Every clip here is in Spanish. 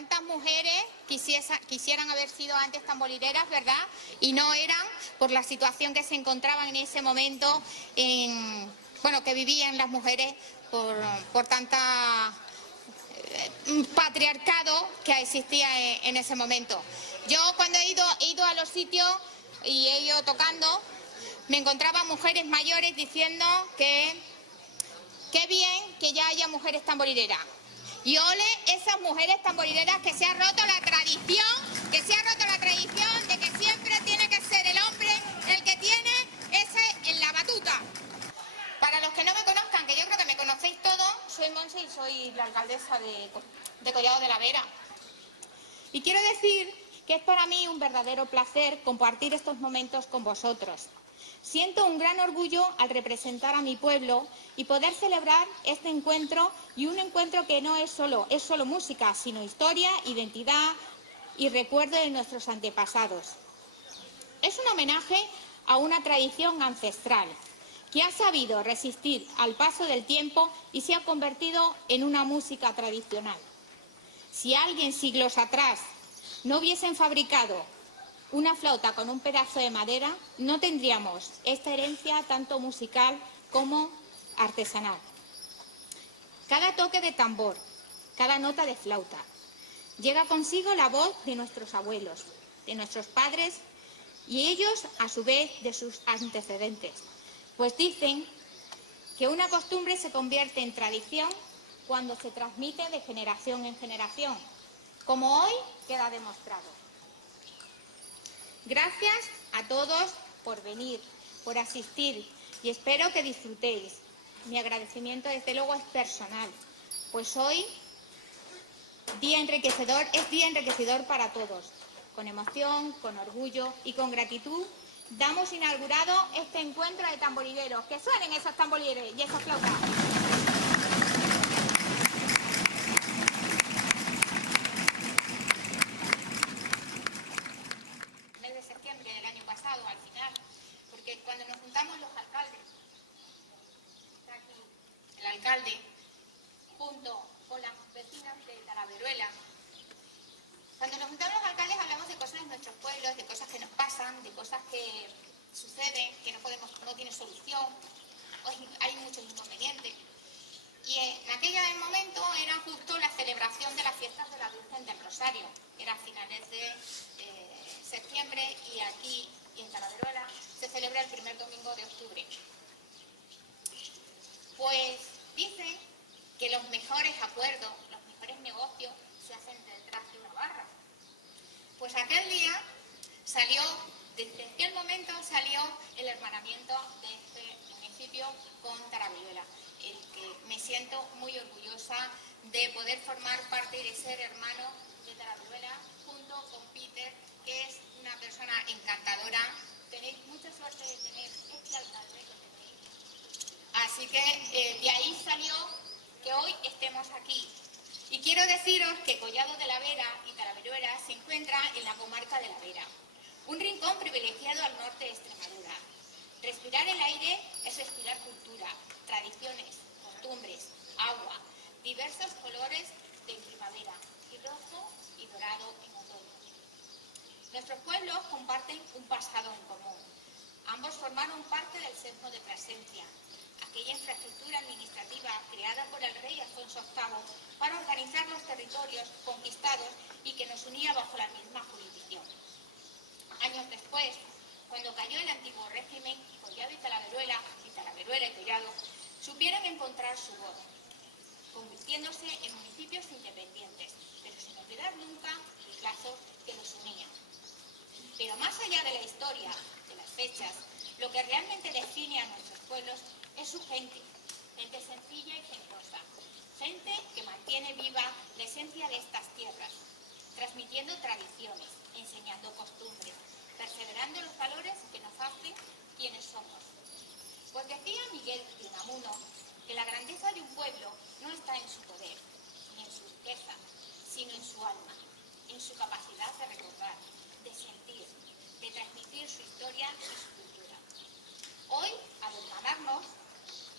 ¿Cuántas mujeres quisieran haber sido antes tamborileras, verdad? Y no eran por la situación que se encontraban en ese momento, que vivían las mujeres por tanta patriarcado que existía en ese momento. Yo cuando he ido a los sitios y he ido tocando, me encontraba mujeres mayores diciendo que qué bien que ya haya mujeres tamborileras. Y ole esas mujeres tamborileras, que se ha roto la tradición, de que siempre tiene que ser el hombre el que tiene en la batuta. Para los que no me conozcan, que yo creo que me conocéis todos, soy Monse y soy la alcaldesa de Collado de la Vera. Y quiero decir que es para mí un verdadero placer compartir estos momentos con vosotros. Siento un gran orgullo al representar a mi pueblo y poder celebrar este encuentro, y un encuentro que no es solo música, sino historia, identidad y recuerdo de nuestros antepasados. Es un homenaje a una tradición ancestral que ha sabido resistir al paso del tiempo y se ha convertido en una música tradicional. Si alguien siglos atrás no hubiesen fabricado una flauta con un pedazo de madera, no tendríamos esta herencia tanto musical como artesanal. Cada toque de tambor, cada nota de flauta, lleva consigo la voz de nuestros abuelos, de nuestros padres y ellos, a su vez, de sus antecedentes. Pues dicen que una costumbre se convierte en tradición cuando se transmite de generación en generación, como hoy queda demostrado. Gracias a todos por venir, por asistir, y espero que disfrutéis. Mi agradecimiento, desde luego, es personal, pues hoy es día enriquecedor para todos. Con emoción, con orgullo y con gratitud damos inaugurado este encuentro de tamborileros. ¡Que suenen esos tamborileros y esas flautas! Mes de septiembre del año pasado, al final, porque cuando nos juntamos los alcaldes, está aquí el alcalde, junto con las vecinas de Talaveruela, cuando nos juntamos los alcaldes hablamos de cosas en nuestros pueblos, de cosas que nos pasan, de cosas que suceden, que no tienen solución, hay muchos inconvenientes. Y en aquel momento era justo la celebración de las fiestas de la Virgen del Rosario, era a finales de septiembre, y aquí y en Talaveruela se celebra el primer domingo de octubre. Pues dicen que los mejores acuerdos, los mejores negocios se hacen detrás de una barra. Pues desde aquel momento salió el hermanamiento de este municipio con Talaveruela, el que me siento muy orgullosa de poder formar parte y de ser hermano de Talaveruela, junto con Peter, que es una persona encantadora. Tenéis mucha suerte de tener este alcalde que tenéis. Así que de ahí salió que hoy estemos aquí. Y quiero deciros que Collado de la Vera y Talaveruela se encuentra en la comarca de la Vera, un rincón privilegiado al norte de Extremadura. Respirar el aire es respirar cultura, tradiciones, costumbres, agua, diversos colores de primavera, y rojo y dorado en otoño. Nuestros pueblos comparten un pasado en común. Ambos formaron parte del Sesmo de Plasencia, aquella infraestructura administrativa creada por el rey Alfonso VIII para organizar los territorios conquistados y que nos unía bajo la misma jurisdicción. Años después, cuando cayó el antiguo régimen, Collado y Talaveruela y Collado supieron encontrar su voz, convirtiéndose en municipios independientes, pero sin olvidar nunca el lazo que los unía. Pero más allá de la historia, de las fechas, lo que realmente define a nuestros pueblos es su gente sencilla y generosa, gente que mantiene viva la esencia de estas tierras, transmitiendo tradiciones, enseñando costumbres, perseverando los valores que nos hacen quienes somos. Pues decía Miguel de Unamuno que la grandeza de un pueblo no está en su poder, ni en su riqueza, sino en su alma, en su capacidad de recordar, de sentir, de transmitir su historia y su cultura. Hoy, al hermanarnos,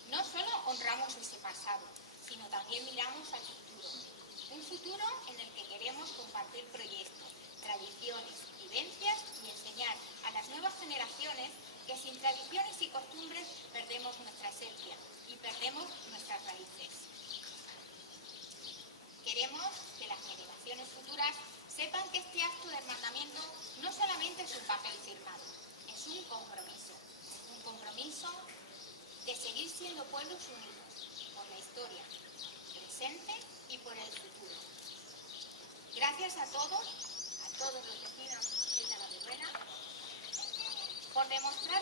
no solo honramos ese pasado, sino también miramos al futuro. Un futuro en el que queremos Sin tradiciones y costumbres perdemos nuestra esencia y perdemos nuestras raíces. Queremos que las generaciones futuras sepan que este acto de hermanamiento no solamente es un papel firmado, es un compromiso de seguir siendo pueblos unidos por la historia presente y por el futuro. Gracias a todos los vecinos de Talaverruela, por demostrar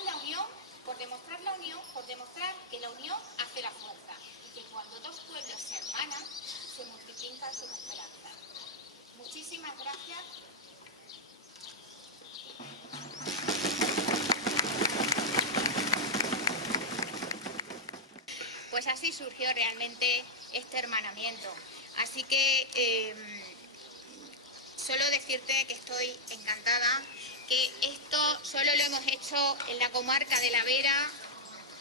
que la unión hace la fuerza y que cuando dos pueblos se hermanan, se multiplican sus esperanzas. Muchísimas gracias. Pues así surgió realmente este hermanamiento. Así que solo decirte que estoy encantada, que esto solo lo hemos hecho en la comarca de la Vera.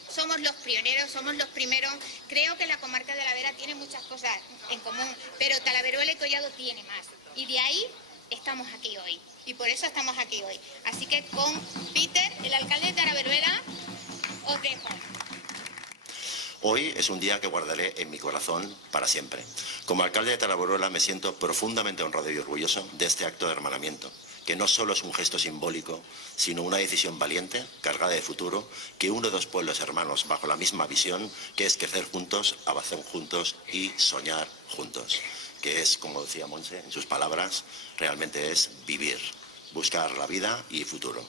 Somos los pioneros, somos los primeros. Creo que la comarca de la Vera tiene muchas cosas en común, pero Talaverruela y Collado tiene más. Y de ahí estamos aquí hoy. Y por eso estamos aquí hoy. Así que con Peter, el alcalde de Talaverruela, os dejo. Hoy es un día que guardaré en mi corazón para siempre. Como alcalde de Talaverruela me siento profundamente honrado y orgulloso de este acto de hermanamiento, que no solo es un gesto simbólico, sino una decisión valiente, cargada de futuro, que une dos pueblos hermanos bajo la misma visión, que es crecer juntos, avanzar juntos y soñar juntos. Que es, como decía Montse en sus palabras, realmente es vivir, buscar la vida y futuro.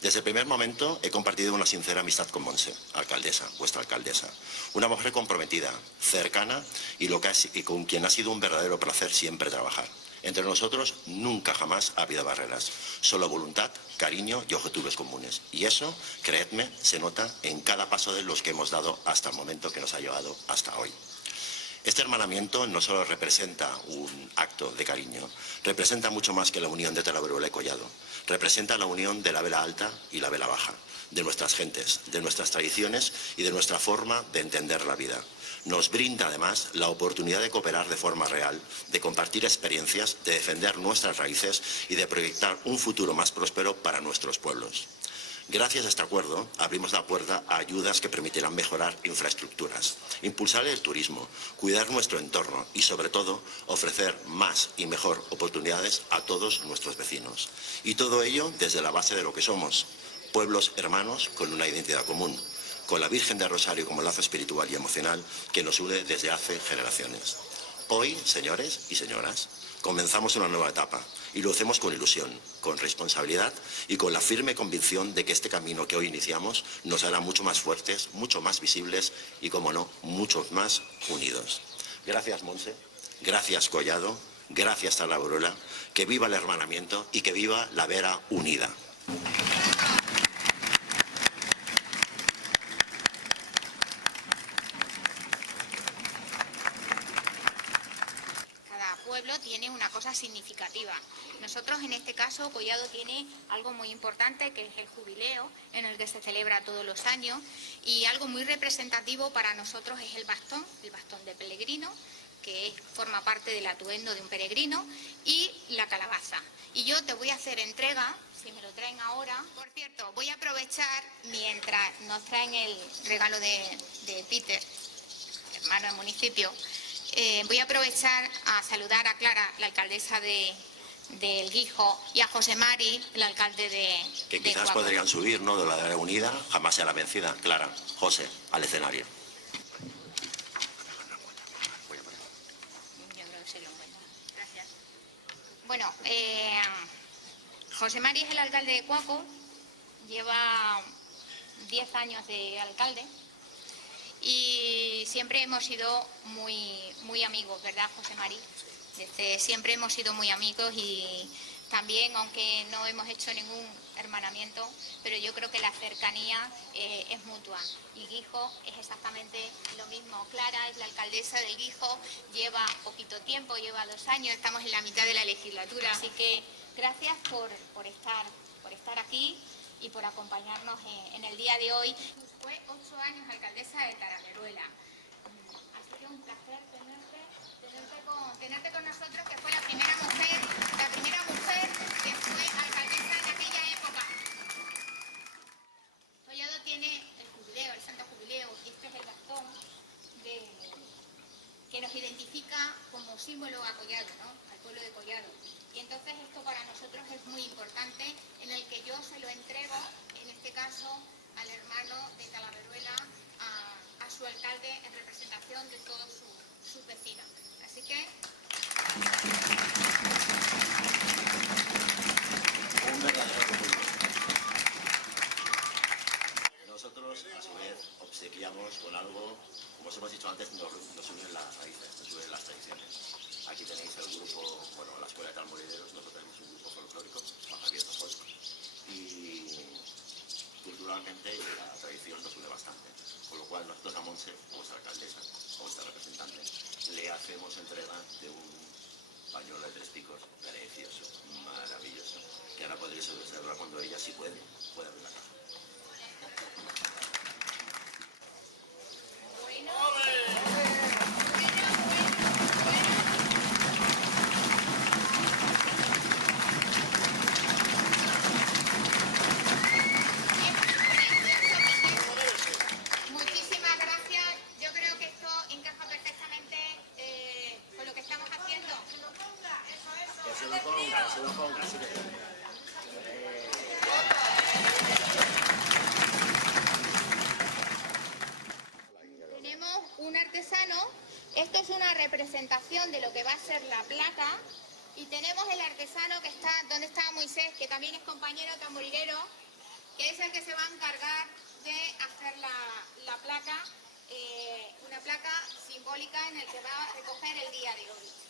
Desde el primer momento he compartido una sincera amistad con Montse, alcaldesa, vuestra alcaldesa. Una mujer comprometida, cercana y con quien ha sido un verdadero placer siempre trabajar. Entre nosotros nunca jamás ha habido barreras, solo voluntad, cariño y objetivos comunes. Y eso, creedme, se nota en cada paso de los que hemos dado hasta el momento que nos ha llevado hasta hoy. Este hermanamiento no solo representa un acto de cariño, representa mucho más que la unión de Talaverruela y Collado. Representa la unión de la vela alta y la vela baja, de nuestras gentes, de nuestras tradiciones y de nuestra forma de entender la vida. Nos brinda además la oportunidad de cooperar de forma real, de compartir experiencias, de defender nuestras raíces y de proyectar un futuro más próspero para nuestros pueblos. Gracias a este acuerdo, abrimos la puerta a ayudas que permitirán mejorar infraestructuras, impulsar el turismo, cuidar nuestro entorno y, sobre todo, ofrecer más y mejor oportunidades a todos nuestros vecinos. Y todo ello desde la base de lo que somos, pueblos hermanos con una identidad común, con la Virgen del Rosario como lazo espiritual y emocional que nos une desde hace generaciones. Hoy, señores y señoras, comenzamos una nueva etapa y lo hacemos con ilusión, con responsabilidad y con la firme convicción de que este camino que hoy iniciamos nos hará mucho más fuertes, mucho más visibles y, como no, mucho más unidos. Gracias, Montse. Gracias, Collado. Gracias, Talaverruela. Que viva el hermanamiento y que viva la Vera unida. Pueblo tiene una cosa significativa. Nosotros en este caso Collado tiene algo muy importante, que es el jubileo, en el que se celebra todos los años, y algo muy representativo para nosotros es el bastón de peregrino, que forma parte del atuendo de un peregrino, y la calabaza. Y yo te voy a hacer entrega, si me lo traen ahora. Por cierto, voy a aprovechar mientras nos traen el regalo de Peter, hermano del municipio. Voy a aprovechar a saludar a Clara, la alcaldesa del Guijo, y a José Mari, el alcalde de Que quizás podrían subir, ¿no?, de la Vera unida, jamás será vencida. Clara, José, al escenario. Yo creo que se lo encuentra. Gracias. Bueno, José Mari es el alcalde de Cuaco, lleva 10 años de alcalde. Y siempre hemos sido muy amigos, ¿verdad, José Mari? Siempre hemos sido muy amigos y también, aunque no hemos hecho ningún hermanamiento, pero yo creo que la cercanía es mutua. Y Guijo es exactamente lo mismo. Clara es la alcaldesa del Guijo, lleva poquito tiempo, lleva 2 años, estamos en la mitad de la legislatura. Así que gracias por estar aquí y por acompañarnos en el día de hoy. Fue 8 años alcaldesa de Talaverruela. Así que un placer tenerte con nosotros, que fue la primera mujer que fue alcaldesa en aquella época. Collado tiene colaboración de todos sus vecinos. Así que... Un verdadero orgullo. Nosotros, a su vez, obsequiamos con algo, como os hemos dicho antes, nos unen las raíces, nos unen las tradiciones. Aquí tenéis el grupo, bueno, la Escuela de Talmorideros, nosotros tenemos un grupo folclórico, Baja Abierto Folk, y culturalmente la tradición nos une bastante. Con lo cual nosotros a Montse, a vuestra alcaldesa, a vuestra representante, le hacemos entrega de un pañuelo de 3 picos precioso, maravilloso, que ahora podréis observar cuando ella, si puede abrir la caja. Muchísimas gracias. Yo creo que esto encaja perfectamente con lo que estamos haciendo. Que se lo ponga, sí que... Tenemos un artesano, esto es una representación de lo que va a ser la placa, y tenemos el artesano que está, donde está Moisés, que también es compañero tamborilero, que es el que se va a encargar de hacer la placa, una placa simbólica en el que va a recoger el día de hoy.